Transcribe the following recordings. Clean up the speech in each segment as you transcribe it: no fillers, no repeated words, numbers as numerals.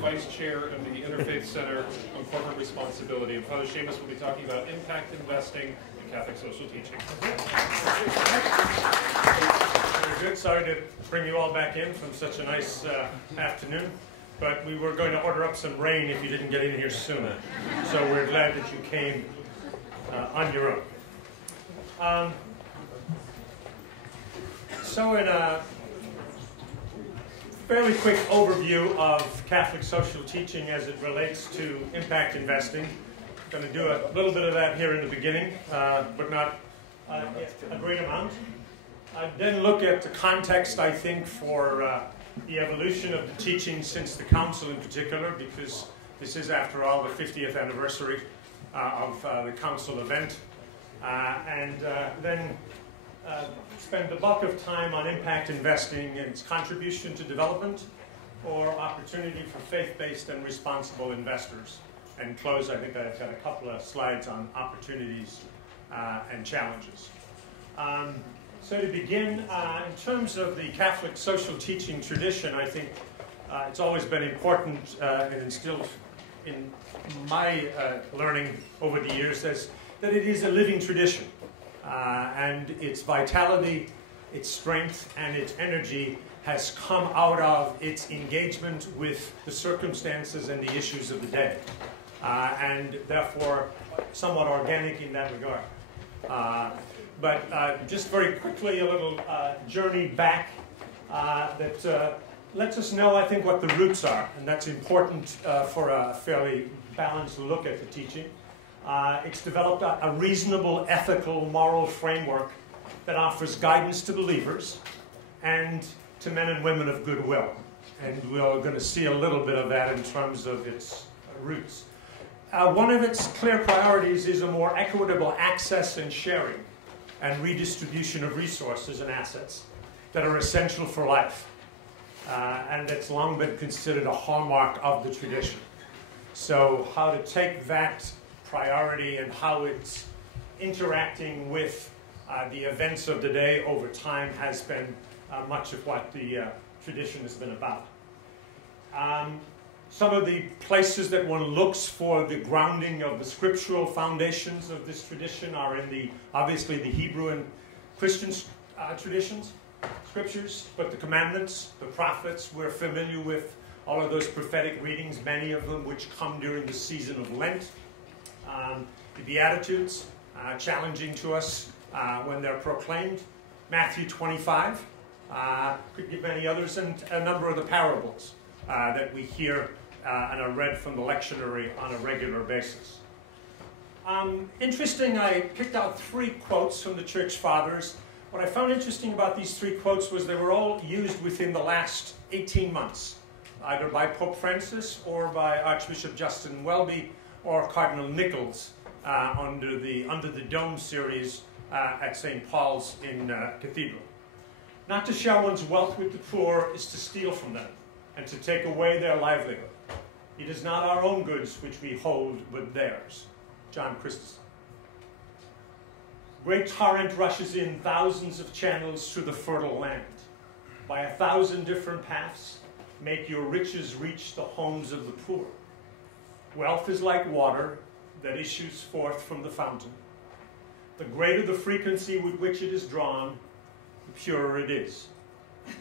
Vice Chair of the Interfaith Center on Corporate Responsibility. And Father Seamus will be talking about impact investing in Catholic social teaching. Very good. Sorry to bring you all back in from such a nice afternoon. But we were going to order up some rain if you didn't get in here sooner. So we're glad that you came on your own. So in a fairly quick overview of Catholic social teaching as it relates to impact investing, I'm going to do a little bit of that here in the beginning, but not a great amount. I then look at the context, I think, for the evolution of the teaching since the Council in particular, because this is, after all, the 50th anniversary of the Council event. Then spend the bulk of time on impact investing and its contribution to development or opportunity for faith-based and responsible investors. And close, I think I've got a couple of slides on opportunities and challenges. So to begin, in terms of the Catholic social teaching tradition, I think it's always been important and instilled in my learning over the years that it is a living tradition. And its vitality, its strength, and its energy has come out of its engagement with the circumstances and the issues of the day. And therefore, somewhat organic in that regard. But just very quickly, a little journey back that lets us know, I think, what the roots are. And that's important for a fairly balanced look at the teaching. It's developed a reasonable, ethical, moral framework that offers guidance to believers and to men and women of goodwill. And we're going to see a little bit of that in terms of its roots. One of its clear priorities is a more equitable access and sharing and redistribution of resources and assets that are essential for life. And that's long been considered a hallmark of the tradition. So how to take that priority and how it's interacting with the events of the day over time has been much of what the tradition has been about. Some of the places that one looks for the grounding of the scriptural foundations of this tradition are in obviously the Hebrew and Christian traditions, scriptures, but the commandments, the prophets, we're familiar with all of those prophetic readings, many of them which come during the season of Lent. The Beatitudes, challenging to us when they're proclaimed. Matthew 25, could give many others, and a number of the parables that we hear and are read from the lectionary on a regular basis. Interesting, I picked out 3 quotes from the Church Fathers. What I found interesting about these 3 quotes was they were all used within the last 18 months, either by Pope Francis or by Archbishop Justin Welby or Cardinal Nichols under the Dome series at St. Paul's in Cathedral. Not to share one's wealth with the poor is to steal from them and to take away their livelihood. It is not our own goods which we hold, but theirs. John Christensen. Great torrent rushes in thousands of channels through the fertile land. By 1,000 different paths, make your riches reach the homes of the poor. Wealth is like water that issues forth from the fountain. The greater the frequency with which it is drawn, the purer it is,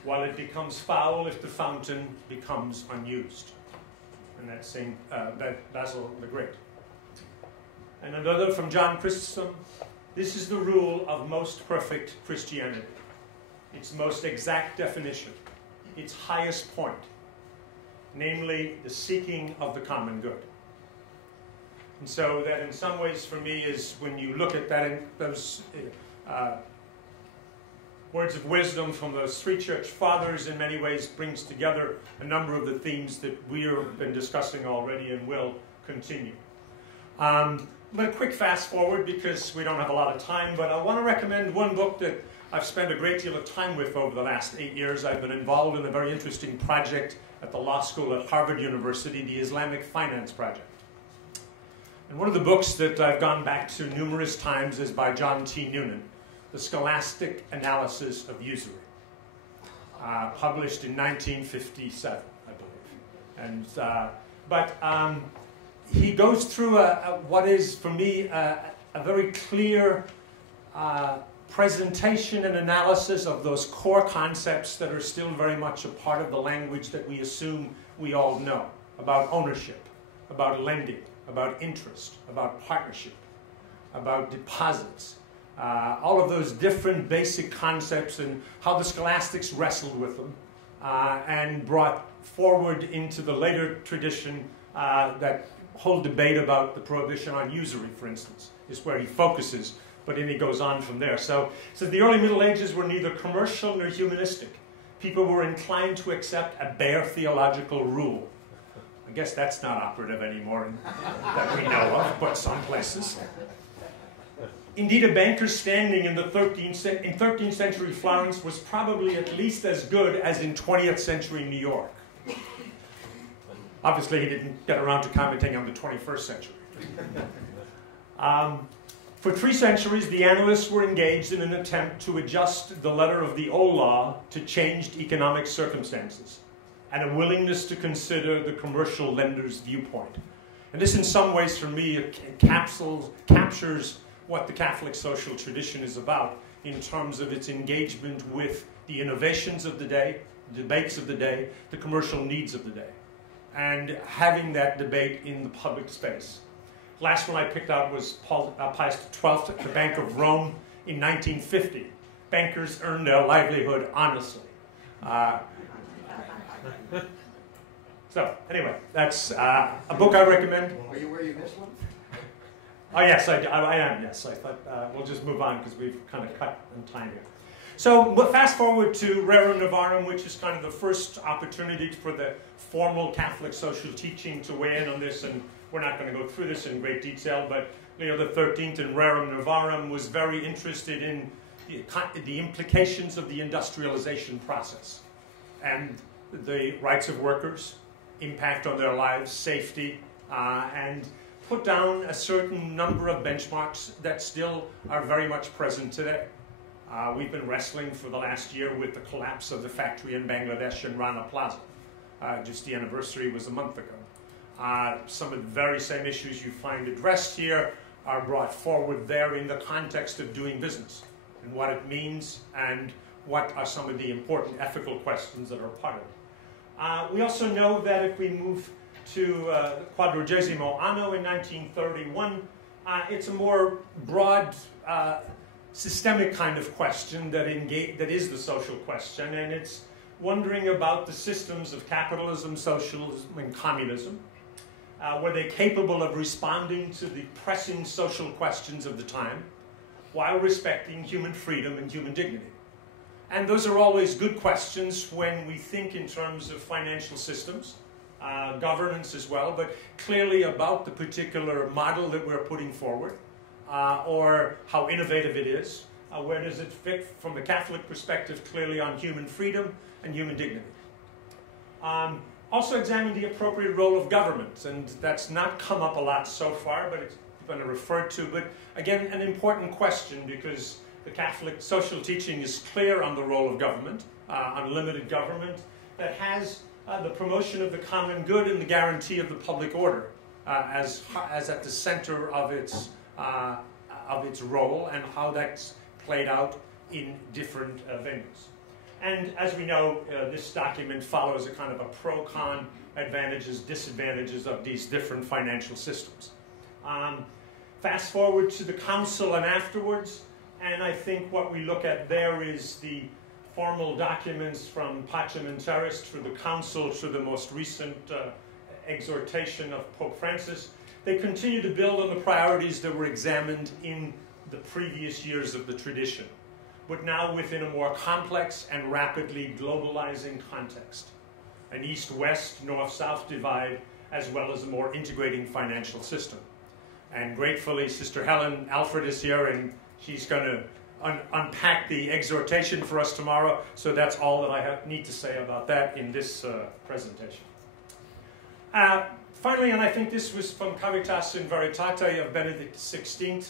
while it becomes foul if the fountain becomes unused. And that's St. Basil the Great. And another from John Chrysostom: this is the rule of most perfect Christianity, its most exact definition, its highest point, namely the seeking of the common good. And so that in some ways for me is, when you look at that, those words of wisdom from those 3 Church Fathers in many ways brings together a number of the themes that we have been discussing already and will continue. But a quick fast forward because we don't have a lot of time, but I want to recommend one book that I've spent a great deal of time with over the last 8 years. I've been involved in a very interesting project at the law school at Harvard University, the Islamic Finance Project. And one of the books that I've gone back to numerous times is by John T. Noonan, The Scholastic Analysis of Usury, published in 1957, I believe. And, he goes through what is, for me, a very clear presentation and analysis of those core concepts that are still very much a part of the language that we assume we all know, about ownership, about lending, about interest, about partnership, about deposits, all of those different basic concepts and how the scholastics wrestled with them and brought forward into the later tradition that whole debate about the prohibition on usury, for instance, is where he focuses, but then he goes on from there. So the early Middle Ages were neither commercial nor humanistic. People were inclined to accept a bare theological rule. I guess that's not operative anymore that we know of, but some places. Indeed, a banker's standing in 13th century Florence was probably at least as good as in 20th century New York. Obviously, he didn't get around to commenting on the 21st century. For 3 centuries, the analysts were engaged in an attempt to adjust the letter of the old law to changed economic circumstances, and a willingness to consider the commercial lender's viewpoint. And this, in some ways, for me, captures what the Catholic social tradition is about in terms of its engagement with the innovations of the day, the debates of the day, the commercial needs of the day, and having that debate in the public space. Last one I picked out was Pius XII at the Bank of Rome in 1950. Bankers earned their livelihood honestly. So, anyway, that's a book I recommend. Are you where you missed one? Oh, yes, I am, yes. I thought we'll just move on because we've kind of cut on time here. So, fast forward to Rerum Novarum, which is kind of the first opportunity for the formal Catholic social teaching to weigh in on this, and we're not going to go through this in great detail, but Leo XIII in Rerum Novarum was very interested in the implications of the industrialization process and the rights of workers, impact on their lives, safety, and put down a certain number of benchmarks that still are very much present today. We've been wrestling for the last year with the collapse of the factory in Bangladesh in Rana Plaza. Just the anniversary was a month ago. Some of the very same issues you find addressed here are brought forward there in the context of doing business and what it means and what are some of the important ethical questions that are part of it. We also know that if we move to Quadragesimo Anno in 1931, it's a more broad, systemic kind of question that is the social question, and it's wondering about the systems of capitalism, socialism, and communism. Were they capable of responding to the pressing social questions of the time while respecting human freedom and human dignity? And those are always good questions when we think in terms of financial systems, governance as well, but clearly about the particular model that we're putting forward, or how innovative it is. Where does it fit from a Catholic perspective clearly on human freedom and human dignity? Also examine the appropriate role of government, and that's not come up a lot so far, but it's been referred to. But again, an important question, because the Catholic social teaching is clear on the role of government, unlimited government, that has the promotion of the common good and the guarantee of the public order as at the center of its role, and how that's played out in different venues. And as we know, this document follows a kind of a pro-con, advantages, disadvantages of these different financial systems. Fast forward to the council and afterwards, and I think what we look at there is the formal documents from Pacem in Terris through the council to the most recent exhortation of Pope Francis. They continue to build on the priorities that were examined in the previous years of the tradition, but now within a more complex and rapidly globalizing context. An east-west, north-south divide, as well as a more integrating financial system. And gratefully, Sister Helen Alfred is here, and she's going to unpack the exhortation for us tomorrow, so that's all that I need to say about that in this presentation. Finally, and I think this was from CARITAS in VERITATE of Benedict XVI,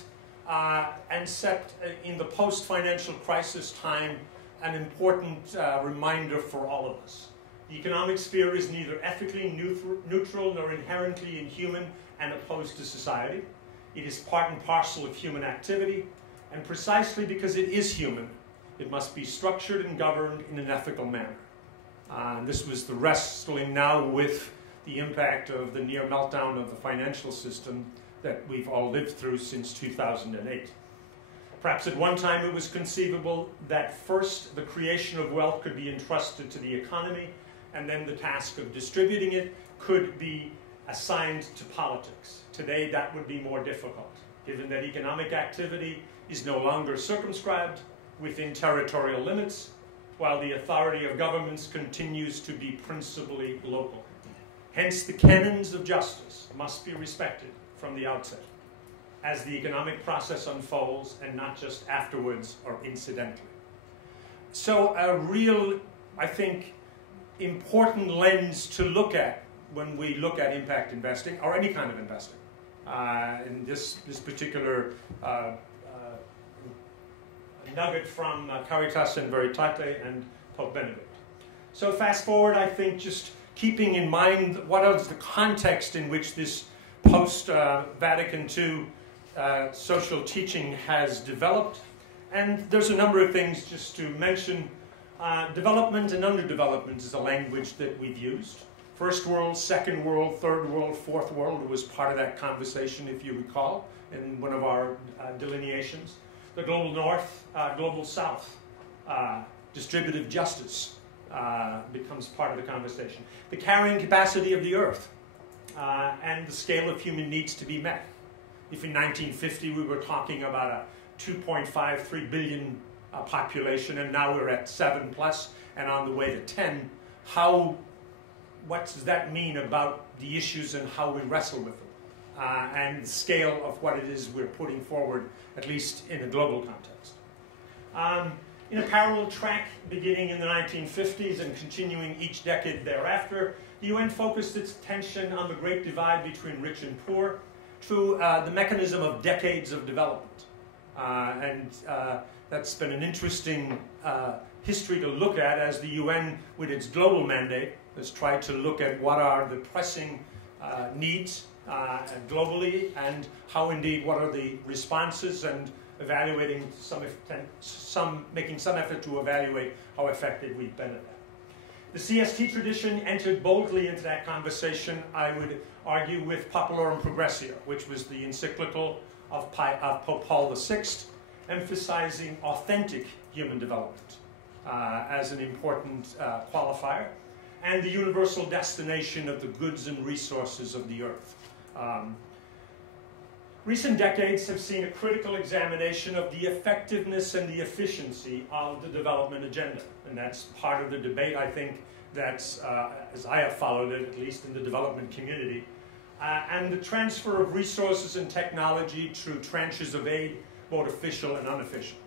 and set in the post-financial crisis time an important reminder for all of us The economic sphere is neither ethically neutral nor inherently inhuman and opposed to society. It is part and parcel of human activity, and precisely because it is human, it must be structured and governed in an ethical manner. This was the wrestling now with the impact of the near meltdown of the financial system that we've all lived through since 2008. Perhaps at one time it was conceivable that first the creation of wealth could be entrusted to the economy, and then the task of distributing it could be assigned to politics. Today that would be more difficult, given that economic activity is no longer circumscribed within territorial limits, while the authority of governments continues to be principally local. Hence, the canons of justice must be respected from the outset, as the economic process unfolds, and not just afterwards or incidentally. So a real, I think, important lens to look at when we look at impact investing, or any kind of investing. In this particular nugget from CARITAS and VERITATE and Pope Benedict. So fast forward, I think, just keeping in mind what is the context in which this post-Vatican II social teaching has developed. And there's a number of things just to mention. Development and underdevelopment is a language that we've used. First world, second world, third world, fourth world was part of that conversation, if you recall, in one of our delineations. The global north, global south, distributive justice becomes part of the conversation. The carrying capacity of the earth and the scale of human needs to be met. If in 1950 we were talking about a 2.53 billion population, and now we're at 7+ and on the way to 10, what does that mean about the issues and how we wrestle with them? And the scale of what it is we're putting forward, at least in a global context. In a parallel track beginning in the 1950s and continuing each decade thereafter, the UN focused its attention on the great divide between rich and poor through the mechanism of decades of development. That's been an interesting history to look at, as the UN, with its global mandate, has tried to look at what are the pressing needs globally, and how indeed what are the responses, and evaluating making some effort to evaluate how effective we've been at that. The CST tradition entered boldly into that conversation, I would argue, with Populorum Progressio, which was the encyclical of Pope Paul VI, emphasizing authentic human development as an important qualifier, and the universal destination of the goods and resources of the earth. Recent decades have seen a critical examination of the effectiveness and the efficiency of the development agenda. And that's part of the debate, I think, that's, as I have followed it, at least in the development community. And the transfer of resources and technology through tranches of aid, both official and unofficial.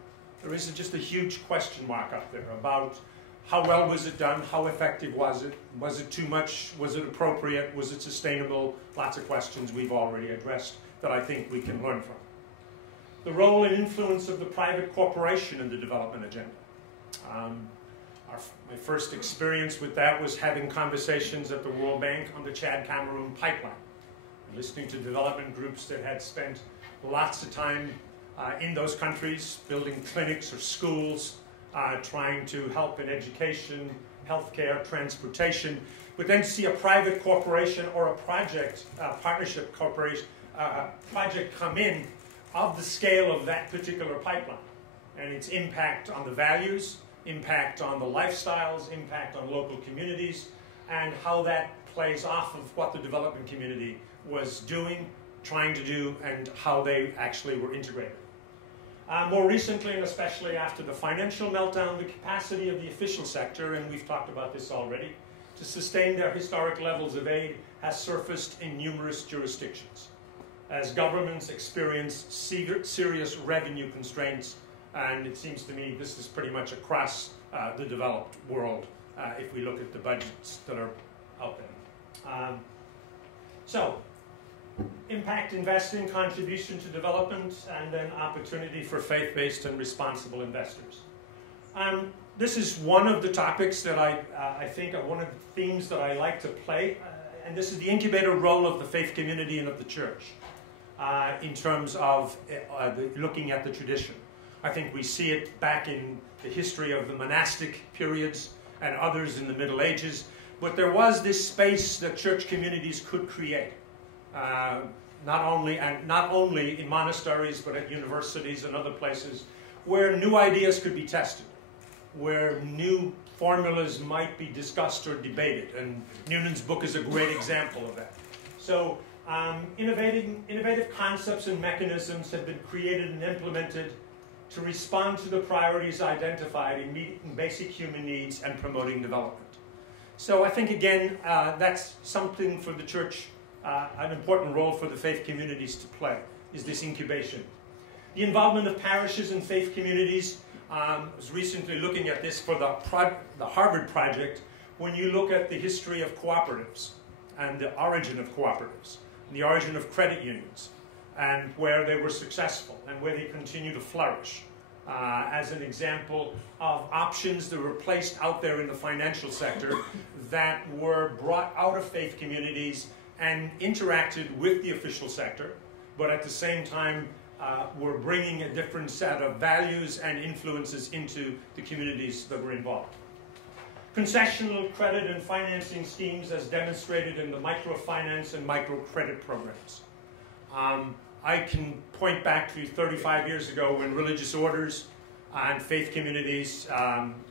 There is just a huge question mark up there about how well was it done, how effective was it too much, was it appropriate, was it sustainable? Lots of questions we've already addressed that I think we can learn from. The role and influence of the private corporation in the development agenda. My first experience with that was having conversations at the World Bank on the Chad-Cameroon pipeline, listening to development groups that had spent lots of time in those countries, building clinics or schools, trying to help in education, healthcare, transportation, but then to see a private corporation or a project, partnership corporation, project come in of the scale of that particular pipeline, and its impact on the values, impact on the lifestyles, impact on local communities, and how that plays off of what the development community was doing, trying to do, and how they actually were integrated. More recently, and especially after the financial meltdown, the capacity of the official sector, and we've talked about this already, to sustain their historic levels of aid has surfaced in numerous jurisdictions, as governments experience serious revenue constraints, and it seems to me this is pretty much across the developed world if we look at the budgets that are out there. So, impact investing, contribution to development, and then opportunity for faith-based and responsible investors. This is one of the topics that I think are one of the themes that I like to play, and this is the incubator role of the faith community and of the church in terms of looking at the tradition. I think we see it back in the history of the monastic periods and others in the Middle Ages, but there was this space that church communities could create, not only in monasteries, but at universities and other places, where new ideas could be tested, where new formulas might be discussed or debated, and Noonan's book is a great example of that. So innovative concepts and mechanisms have been created and implemented to respond to the priorities identified in meeting basic human needs and promoting development. So I think, again, that's something for the church, an important role for the faith communities to play, is this incubation. The involvement of parishes and faith communities, I was recently looking at this for the Harvard project. When you look at the history of cooperatives and the origin of cooperatives, and the origin of credit unions, and where they were successful and where they continue to flourish, as an example of options that were placed out there in the financial sector that were brought out of faith communities and interacted with the official sector, but at the same time were bringing a different set of values and influences into the communities that were involved. Concessional credit and financing schemes as demonstrated in the microfinance and microcredit programs. I can point back to 35 years ago when religious orders and faith communities,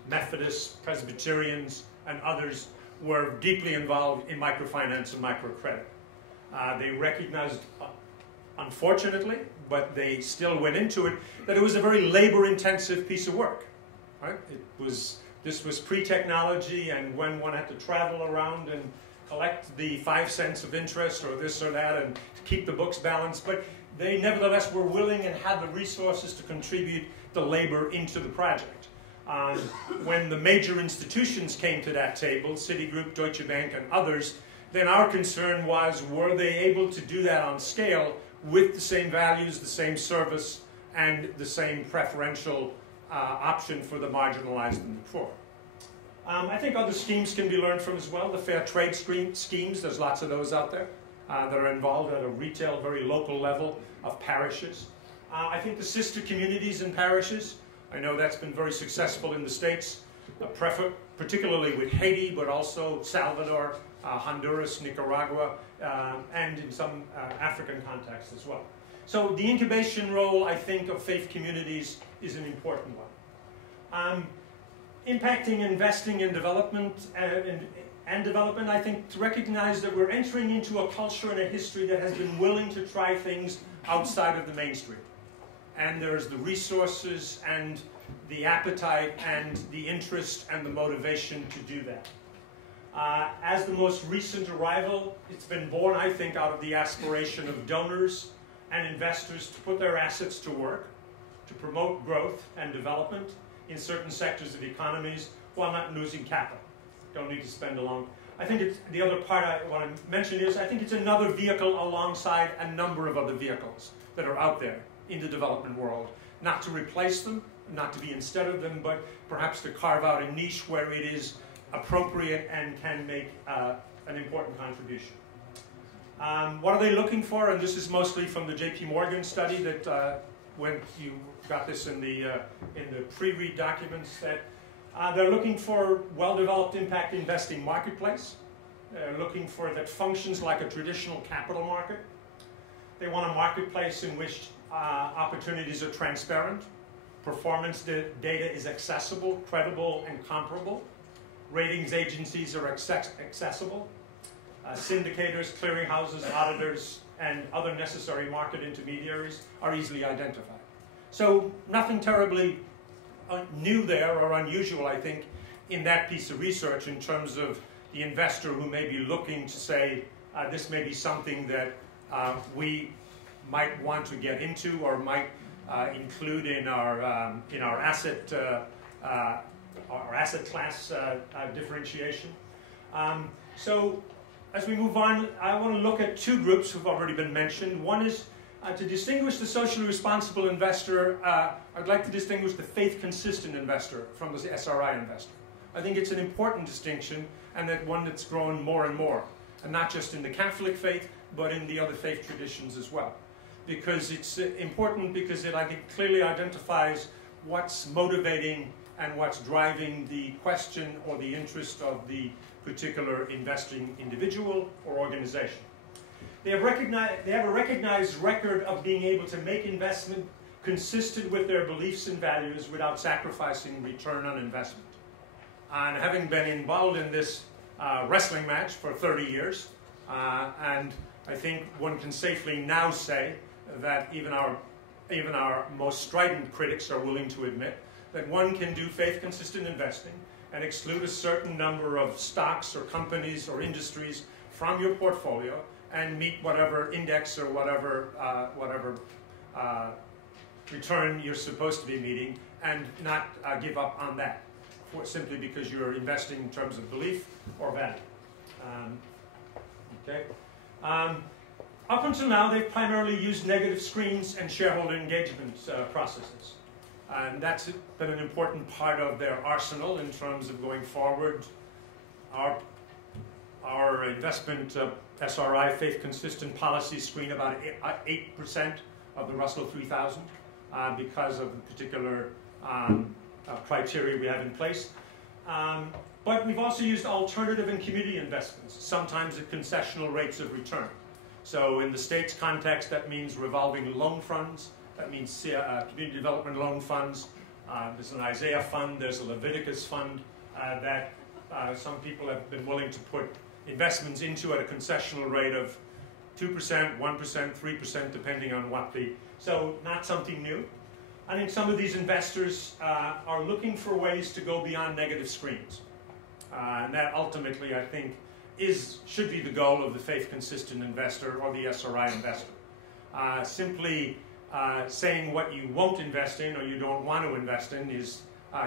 Methodists, Presbyterians, and others were deeply involved in microfinance and microcredit. They recognized, unfortunately, but they still went into it, that it was a very labor-intensive piece of work. Right? This was pre-technology, and when one had to travel around and collect the 5 cents of interest or this or that and to keep the books balanced, but they nevertheless were willing and had the resources to contribute the labor into the project. When the major institutions came to that table, Citigroup, Deutsche Bank, and others, then our concern was, were they able to do that on scale with the same values, the same service, and the same preferential option for the marginalized and the poor. I think other schemes can be learned from as well. The fair trade schemes, there's lots of those out there that are involved at a retail, very local level of parishes. I think the sister communities in parishes, I know that's been very successful in the States, particularly with Haiti, but also Salvador, Honduras, Nicaragua, and in some African contexts as well. So the incubation role, I think, of faith communities is an important one. Impacting investing in development and development, I think, to recognize that we're entering into a culture and a history that has been willing to try things outside of the mainstream. And there's the resources and the appetite and the interest and the motivation to do that. As the most recent arrival, it's been born, I think, out of the aspiration of donors and investors to put their assets to work, to promote growth and development in certain sectors of economies while not losing capital. Don't need to spend a long... I think it's, the other part I want to mention is I think it's another vehicle alongside a number of other vehicles that are out there in the development world. Not to replace them, not to be instead of them, but perhaps to carve out a niche where it is appropriate and can make an important contribution. What are they looking for? And this is mostly from the JP Morgan study that when you got this in the pre-read documents, that they're looking for well-developed impact investing marketplace. They're looking for that functions like a traditional capital market. They want a marketplace in which opportunities are transparent, performance data is accessible, credible, and comparable. Ratings agencies are accessible. Syndicators, clearinghouses, auditors, and other necessary market intermediaries are easily identified. So nothing terribly new there or unusual, I think, in that piece of research in terms of the investor who may be looking to say, this may be something that we might want to get into or might include in our asset class differentiation. So as we move on, I want to look at two groups who've already been mentioned. One is To distinguish the socially responsible investor, I'd like to distinguish the faith-consistent investor from the SRI investor. I think it's an important distinction, and that one that's grown more and more, and not just in the Catholic faith, but in the other faith traditions as well. Because it's important because it, I think, clearly identifies what's motivating and what's driving the question or the interest of the particular investing individual or organization. They have a recognized record of being able to make investment consistent with their beliefs and values without sacrificing return on investment. And having been involved in this wrestling match for 30 years, and I think one can safely now say that even our most strident critics are willing to admit that one can do faith-consistent investing and exclude a certain number of stocks or companies or industries from your portfolio and meet whatever index or whatever return you're supposed to be meeting, and not give up on that, simply because you're investing in terms of belief or value. Up until now, they've primarily used negative screens and shareholder engagement processes. And that's been an important part of their arsenal in terms of going forward. Our investment SRI faith-consistent policies screen about 8% of the Russell 3000 because of the particular criteria we have in place. But we've also used alternative and community investments, sometimes at concessional rates of return. So in the States context, that means revolving loan funds. That means community development loan funds. There's an Isaiah fund. There's a Leviticus fund that some people have been willing to put investments into at a concessional rate of 2%, 1%, 3%, depending on what the... So not something new. I think some of these investors are looking for ways to go beyond negative screens. And that ultimately, I think, should be the goal of the faith-consistent investor or the SRI investor. Simply saying what you won't invest in or you don't want to invest in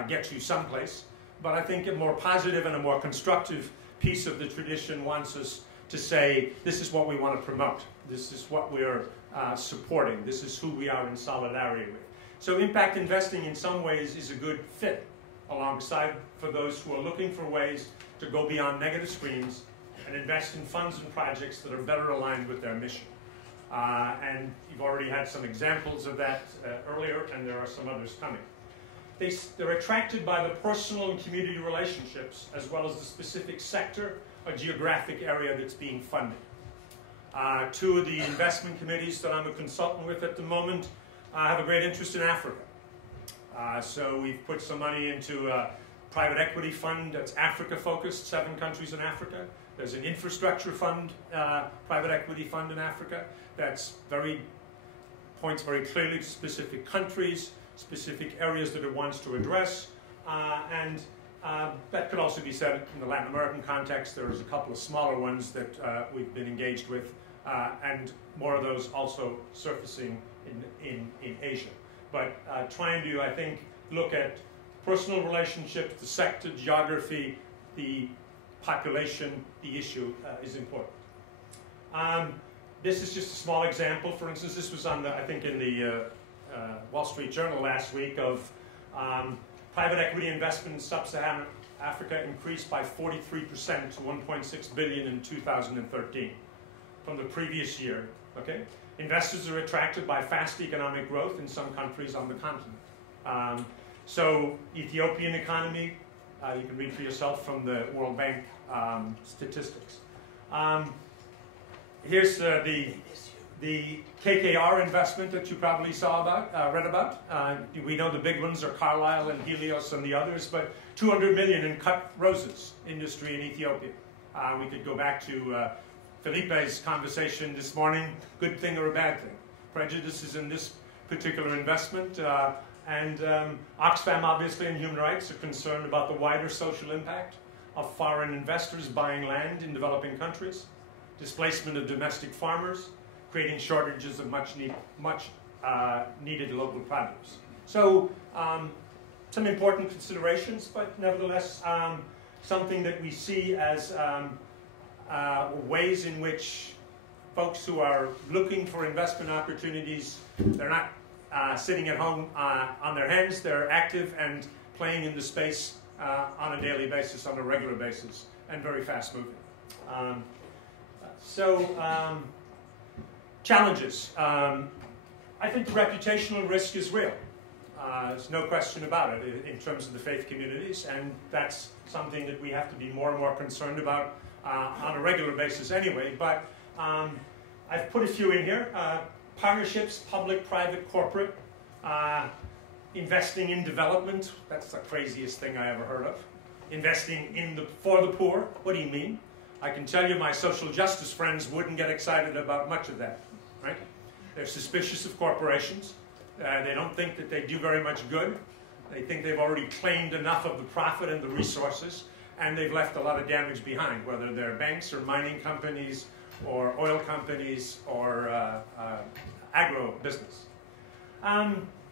gets you someplace. But I think a more positive and a more constructive piece of the tradition wants us to say, this is what we want to promote. This is what we're supporting. This is who we are in solidarity with. So impact investing in some ways is a good fit alongside for those who are looking for ways to go beyond negative screens and invest in funds and projects that are better aligned with their mission. And you've already had some examples of that earlier, and there are some others coming. They're attracted by the personal and community relationships, as well as the specific sector or geographic area that's being funded. Two of the investment committees that I'm a consultant with at the moment have a great interest in Africa. So we've put some money into a private equity fund that's Africa-focused, 7 countries in Africa. There's an infrastructure fund, private equity fund in Africa that's points very clearly to specific countries, specific areas that it wants to address, and that could also be said in the Latin American context. There's a couple of smaller ones that we've been engaged with, and more of those also surfacing in Asia. But trying to, I think, look at personal relationships, the sector, geography, the population, the issue is important. This is just a small example. For instance, this was on I think in the Wall Street Journal last week of private equity investment in sub-Saharan Africa increased by 43% to 1.6 billion in 2013 from the previous year. Okay, investors are attracted by fast economic growth in some countries on the continent. So Ethiopian economy, you can read for yourself from the World Bank statistics. Here's the KKR investment that you probably read about. We know the big ones are Carlyle and Helios and the others, but 200 million in cut roses industry in Ethiopia. We could go back to Felipe's conversation this morning, good thing or a bad thing. Prejudices in this particular investment, and Oxfam obviously and human rights are concerned about the wider social impact of foreign investors buying land in developing countries, displacement of domestic farmers, creating shortages of much needed local produce. So some important considerations, but nevertheless something that we see as ways in which folks who are looking for investment opportunities. They're not sitting at home on their hands. They're active and playing in the space on a daily basis, on a regular basis, and very fast moving. Challenges. I think the reputational risk is real. There's no question about it in terms of the faith communities, and that's something that we have to be more and more concerned about on a regular basis anyway. But I've put a few in here. Partnerships, public, private, corporate, investing in development. That's the craziest thing I ever heard of. Investing for the poor. What do you mean? I can tell you my social justice friends wouldn't get excited about much of that, right? They're suspicious of corporations. They don't think that they do very much good. They think they've already claimed enough of the profit and the resources, and they've left a lot of damage behind, whether they're banks or mining companies or oil companies or agro business.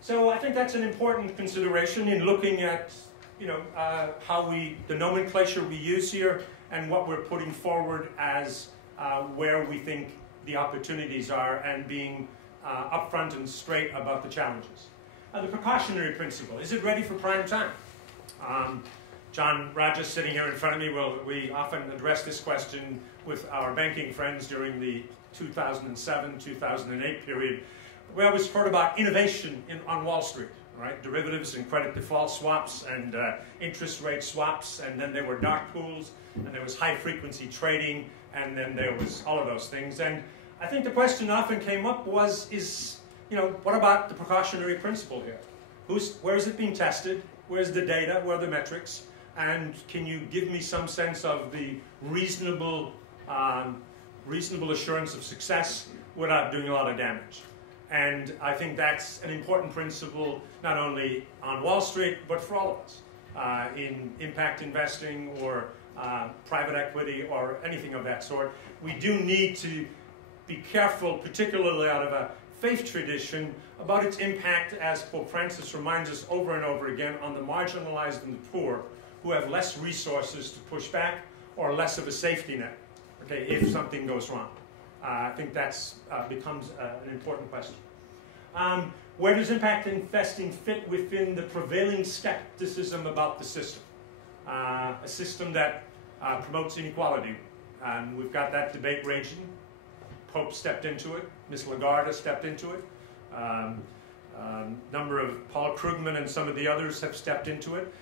So I think that's an important consideration in looking at, the nomenclature we use here and what we're putting forward as where we think the opportunities are, and being upfront and straight about the challenges. The precautionary principle, is it ready for prime time? John Rogers sitting here in front of me, we often address this question with our banking friends during the 2007-2008 period. We always heard about innovation on Wall Street, right? Derivatives and credit default swaps and interest rate swaps, and then there were dark pools, and there was high frequency trading, and then there was all of those things. And I think the question often came up was, what about the precautionary principle here? Where is it being tested? Where's the data? Where are the metrics? And can you give me some sense of the reasonable assurance of success without doing a lot of damage? And I think that's an important principle, not only on Wall Street, but for all of us, in impact investing or private equity or anything of that sort. We do need to be careful, particularly out of a faith tradition, about its impact, as Pope Francis reminds us over and over again, on the marginalized and the poor, who have less resources to push back or less of a safety net, okay, if something goes wrong. I think that becomes an important question. Where does impact investing fit within the prevailing skepticism about the system? A system that promotes inequality. And we've got that debate raging. Pope stepped into it. Ms. Lagarde stepped into it. Number of Paul Krugman and some of the others have stepped into it.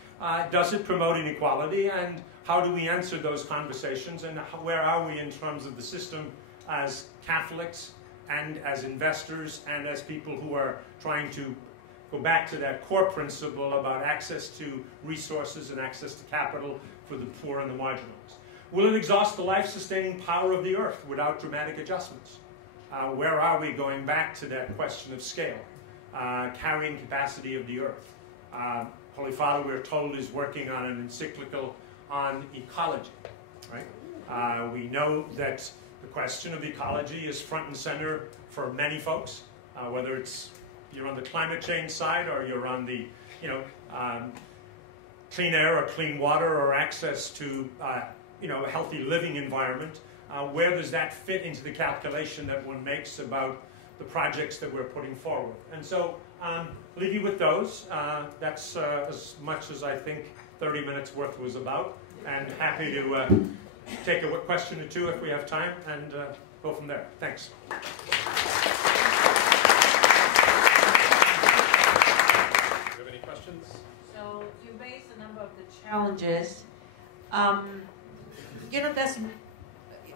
Does it promote inequality, and how do we answer those conversations, and where are we in terms of the system as Catholics and as investors and as people who are trying to go back to that core principle about access to resources and access to capital for the poor and the marginalized? Will it exhaust the life-sustaining power of the earth without dramatic adjustments? Where are we going back to that question of scale, carrying capacity of the earth? Holy Father, we're told, is working on an encyclical on ecology, right? We know that the question of ecology is front and center for many folks, whether you're on the climate change side or you're on the, clean air or clean water or access to, a healthy living environment. Where does that fit into the calculation that one makes about the projects that we're putting forward? And so, leave you with those. That's as much as I think 30 minutes worth was about. And happy to take a question or two if we have time, and go from there. Thanks. Do you have any questions? So you raised a number of the challenges.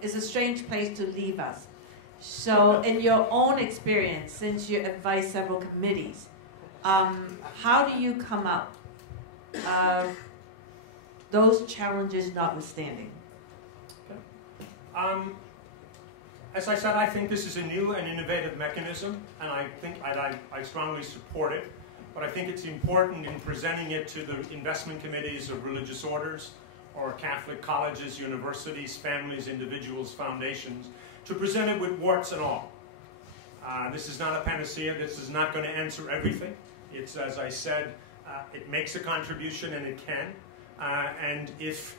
It's a strange place to leave us. So in your own experience, since you advise several committees, how do you come up those challenges notwithstanding? As I said, I think this is a new and innovative mechanism, and I think I strongly support it. But I think it's important in presenting it to the investment committees of religious orders or Catholic colleges, universities, families, individuals, foundations, to present it with warts and all. This is not a panacea. This is not going to answer everything. It's, as I said, it makes a contribution, and it can. And if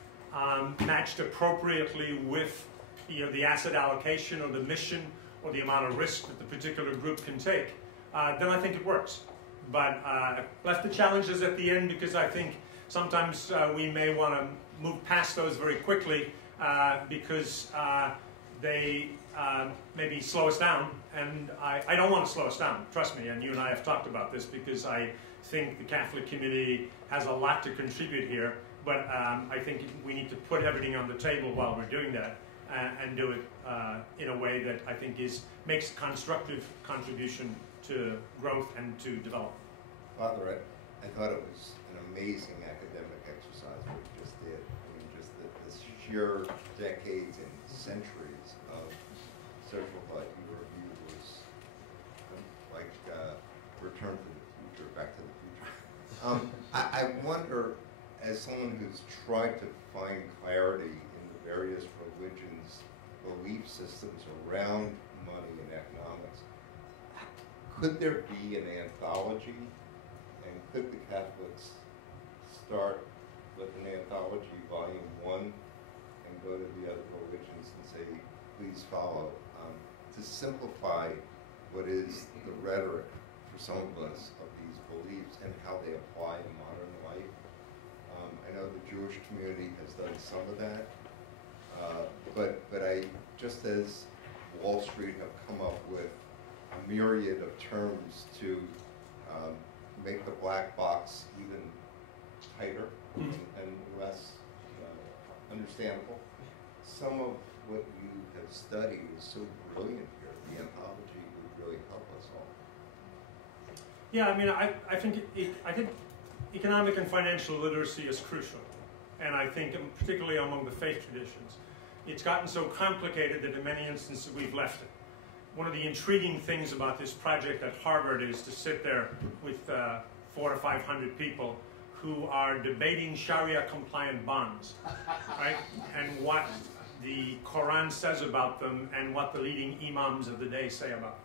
matched appropriately with the asset allocation or the mission or the amount of risk that the particular group can take, then I think it works. But left the challenges at the end because I think sometimes we may want to move past those very quickly because they maybe slow us down. And I don't want to slow us down, trust me, and you and I have talked about this because I think the Catholic community has a lot to contribute here, but I think we need to put everything on the table while we're doing that and do it in a way that I think makes a constructive contribution to growth and to development. Father, I thought it was an amazing academic exercise what you just did. I mean, just the sheer decades and centuries of social thought you reviewed was like Return to the Future, Back to the Future. I wonder, as someone who's tried to find clarity in the various religions' belief systems around money and economics, could there be an anthology? And could the Catholics start with an anthology, volume 1, and go to the other religions and say, please follow, to simplify what is the rhetoric for some of us of these beliefs and how they apply in modern life? I know the Jewish community has done some of that, but I, just as Wall Street have come up with a myriad of terms to make the black box even tighter and less understandable. Some of what you have studied is so brilliant here. The anthology would really help us all. Yeah, I mean, I think economic and financial literacy is crucial, and I think particularly among the faith traditions, it's gotten so complicated that in many instances we've left it. One of the intriguing things about this project at Harvard is to sit there with 400 to 500 people who are debating Sharia-compliant bonds, right? And what the Quran says about them and what the leading imams of the day say about them.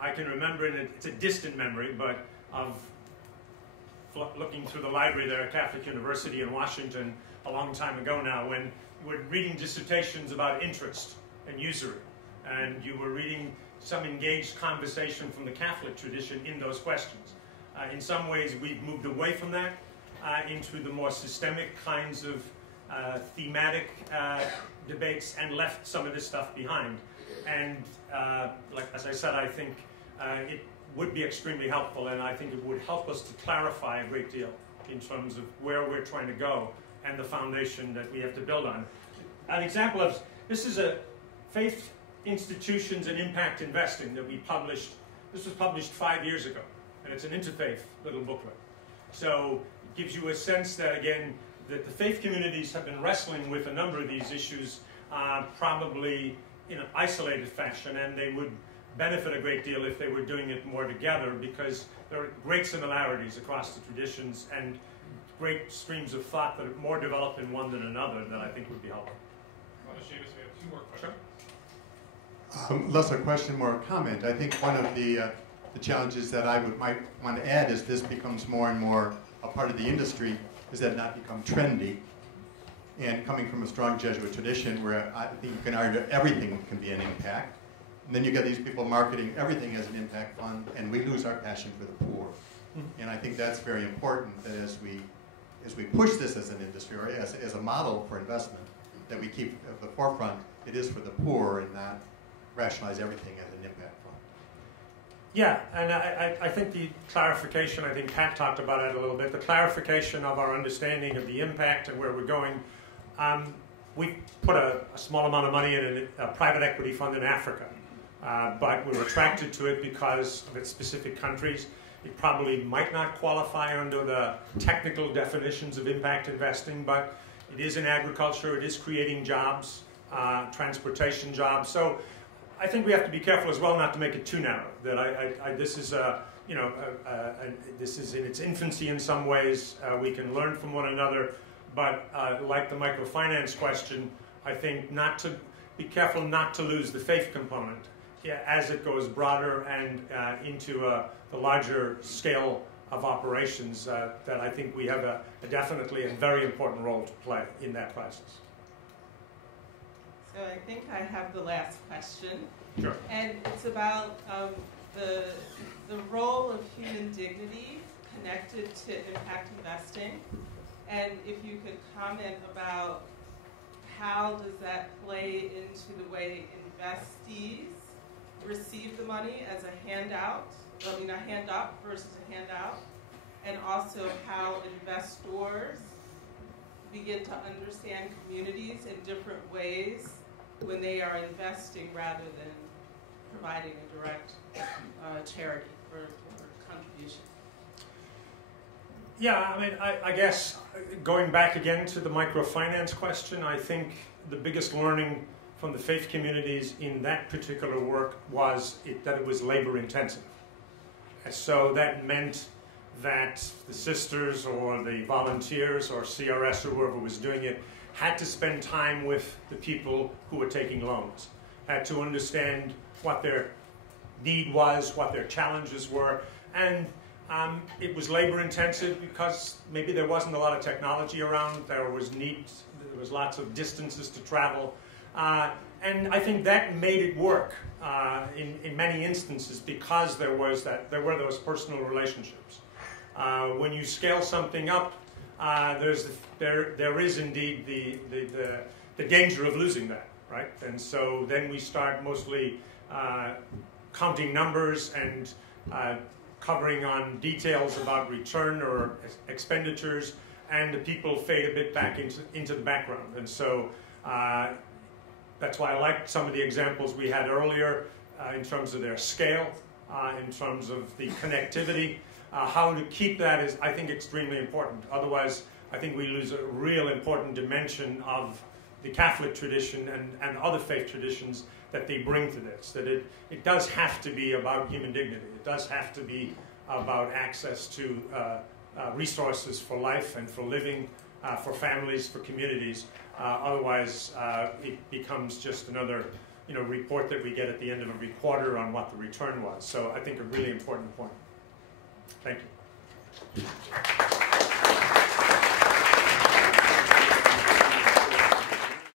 I can remember, and it's a distant memory, but of looking through the library there at Catholic University in Washington a long time ago now, when you were reading dissertations about interest and usury. And you were reading some engaged conversation from the Catholic tradition in those questions. In some ways, we've moved away from that into the more systemic kinds of thematic debates and left some of this stuff behind. And like as I said, I think it would be extremely helpful, and I think it would help us to clarify a great deal in terms of where we're trying to go and the foundation that we have to build on. An example of this is a faith institutions and impact investing that we published. This was published 5 years ago, and it's an Interfaith little booklet. So it gives you a sense that, again, that the faith communities have been wrestling with a number of these issues probably in an isolated fashion, and they would benefit a great deal if they were doing it more together, because there are great similarities across the traditions and great streams of thought that are more developed in one than another that I think would be helpful. Seamus, we have 2 more questions. Sure. Less a question, more a comment. I think one of the challenges that I might want to add as this becomes more and more a part of the industry is that it not become trendy. And coming from a strong Jesuit tradition where I think you can argue everything can be an impact, and then you get these people marketing everything as an impact fund, and we lose our passion for the poor. And I think that's very important that as we push this as an industry or as a model for investment, that we keep at the forefront, it is for the poor and not rationalize everything as an impact fund. Yeah, and I think the clarification, I think Pat talked about it a little bit, the clarification of our understanding of the impact and where we're going. We put a small amount of money in a private equity fund in Africa, but we were attracted to it because of its specific countries. It probably might not qualify under the technical definitions of impact investing, but it is in agriculture, it is creating jobs, transportation jobs. So I think we have to be careful as well not to make it too narrow. That this is this is in its infancy in some ways. We can learn from one another, but like the microfinance question, I think not to be careful not to lose the faith component as it goes broader and into the larger scale of operations. That I think we have a definitely a very important role to play in that process. So I think I have the last question. Sure. And it's about the role of human dignity connected to impact investing. And if you could comment about how does that play into the way investees receive the money as a handout, I mean a hand up versus a handout, and also how investors begin to understand communities in different ways when they are investing rather than providing a direct charity or contribution. Yeah, I mean, I guess going back again to the microfinance question, I think the biggest learning from the faith communities in that particular work was that it was labor intensive. And so that meant that the sisters or the volunteers or CRS or whoever was doing it had to spend time with the people who were taking loans, had to understand what their need was, what their challenges were, and it was labor intensive because maybe there wasn't a lot of technology around, there was lots of distances to travel, and I think that made it work in many instances because there were those personal relationships. When you scale something up, there is indeed the danger of losing that, right? And so then we start mostly counting numbers and covering on details about return or expenditures, and the people fade a bit back into the background. And so that's why I liked some of the examples we had earlier in terms of their scale, in terms of the connectivity. How to keep that is, I think, extremely important. Otherwise, I think we lose a real important dimension of the Catholic tradition and other faith traditions that they bring to this. That it does have to be about human dignity. It does have to be about access to resources for life and for living, for families, for communities. Otherwise, it becomes just another report that we get at the end of every quarter on what the return was. So I think a really important point. Thank you.